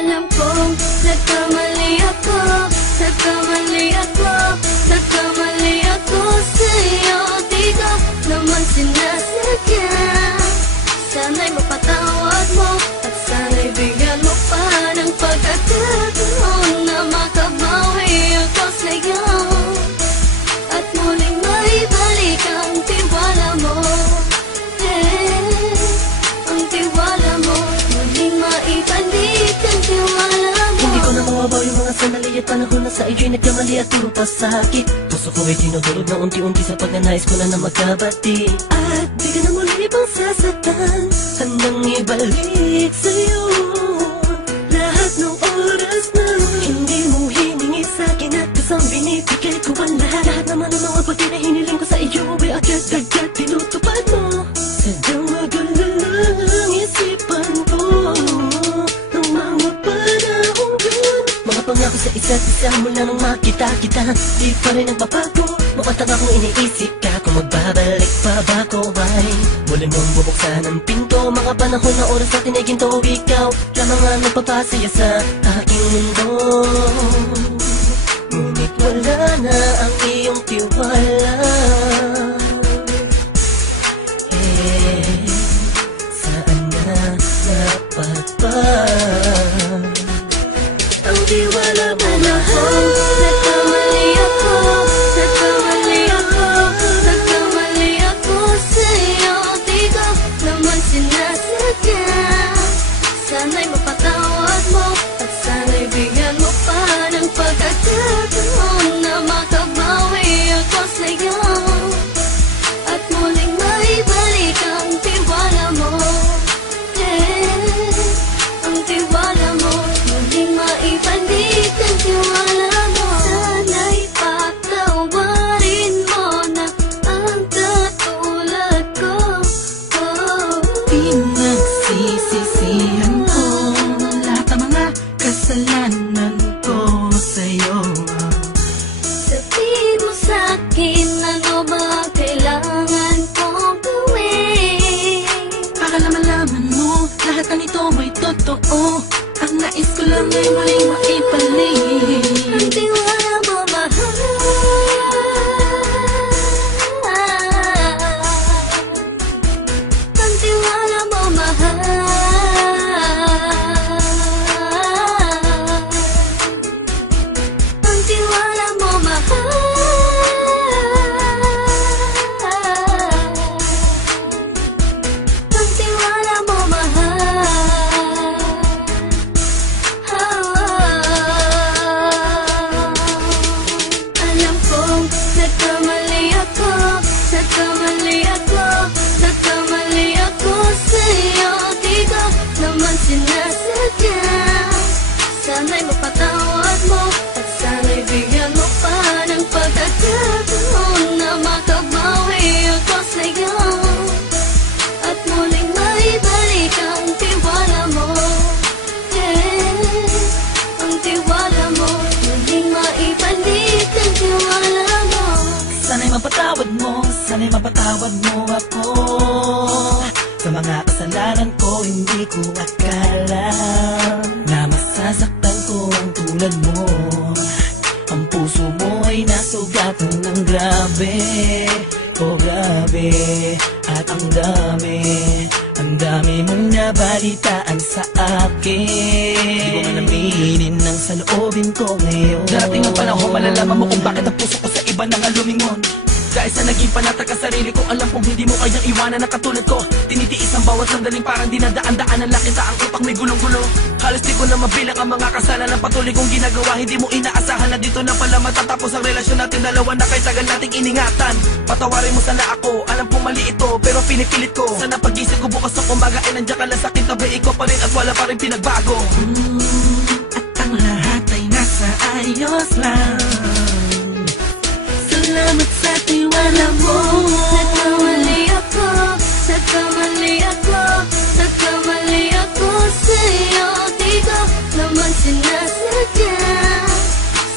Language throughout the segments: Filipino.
Alam kong nagkamali ako, nagkamali ako, nagkamali ako sa'yo. Di ko naman sinasadya. Sana'y mapatawad mo at sana'y bigyan mo pa ng pagkakataon na makabawi ako sa'yo at muling maibalik ang tiwala mo. Ang tiwala mo, muling maibalik ang tiwala mo. Hindi ko na mawabaw yung mga sandali at panahon na sa iyo'y nagkamali at puro pasakit. Puso ko ay tinutulog na unti-unti sa pagnanais ko na magkabati. At di ka na muli ibang sasaktan, handang ibalik sa'yo lahat ng oras na hindi mo hiningi sa'kin at kusang binibigay ko ang lahat. Lahat naman ng mga pagdi na hiniling ko sa iyo ay agad-agad tinutupad mo. Sadyang magulo lang isipan ko ng mga panahon yun. Mga pangako sa isa't isa mula nung makita kita, di pa rin nagbabago. Makatanga kung iniisip ka kung magbabalik pa ba ko ay muli mong bubuksan ang pinto. Mga panahon na oras natin ay ginto, ikaw lamang ang nagpapasaya sa aking mundo. Ngunit wala na ang iyong tiwala. Saan na dapat ba ang tiwala mo? Nagkamali ako, nagkamali ako, nagkamali ako sa'yo. Di ko naman sinasadya. Sana'y mapatawad mo at sana'y bigyan mo pa ng pagkakataon na makabawi ako sa'yo at muling maibalik ang tiwala mo. Ang tiwala mo, muling maibalik ang tiwala mo. Sana'y patawarin mo na ang katulad ko. Pinagsisisihan ko lahat ng mga kasalanan ko sa'yo. Sabihin mo sa'kin ano ba kailangan kong gawin Para malaman mo lahat ng ito ay totoo. Ang nais ko lang ay muling maibalik ang tiwala mo, mahal. Ang tiwala mo, mahal. Ang tiwala mo, mahal. Ang tiwala mo, mahal. Alam kong nagkamali ako, nagkamali ako, nagkamali ako sa'yo. Di ko naman sinasadya. Sana'y mapatawad mo at sana'y bigyan mo pa ng pagkakataon na makabawi ako sa'yo at muling maibalik ang tiwala mo. Ang tiwala mo, muling maibalik ang tiwala mo. Sana'y mapatawad mo ako sa mga kasalanan ko. Hindi ko akala na masasaktan ko ang tulad mo. Ang puso mo ay nasugatan ng grabe, oh grabe. At ang dami mong nabalitaan sa akin. Di ko nga naminin ng saloobin ko ngayon. Darating ang panahon, malalaman mo kung bakit ang puso ko sa iba nang lumingon. Dahil sa naging panatag ka sarili ko, alam kong hindi mo kayang iwanan na katulad ko. Tinitiis ang bawat sandaling parang dinadaan-daan ang lakita. Ang utak may gulong-gulo. Halos di ko na mabilang ang mga kasalanan na patuloy kong ginagawa. Hindi mo inaasahan na dito na pala matatapos ang relasyon natin dalawa na kahit tagal nating iningatan. Patawarin mo sana ako, alam kong mali ito pero pinipilit ko. Sana pag-isip ko bukas ng umaga ay nandiyan ka lang sa akin, tabi ko pa rin at wala pa rin pinagbago. At ang lahat ay nasa ayos lang. Salamat sa tiwala mo. Nagkamali ako, nagkamali ako, nagkamali ako sa'yo. Di ko naman sinasadya.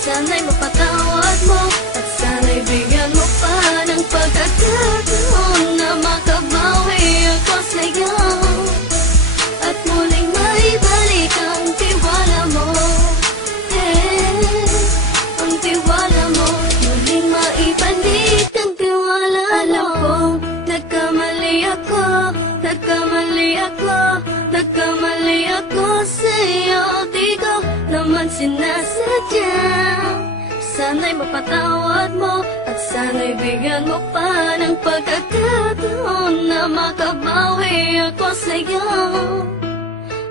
Sana'y mapatawad mo at sana'y bigyan mo pa ng pagkakataon na makabawi ako sa'yo at muling maibalik ang tiwala nagkamali ako sa'yo, di ko naman sinasadya. Sana'y mapatawad mo at sana'y bigyan mo pa ng pagkakataon na makabawi ako sa'yo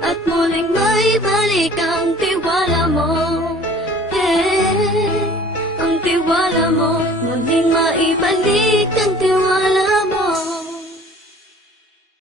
at muling maibalik ang tiwala mo. Ang tiwala mo, muling maibalik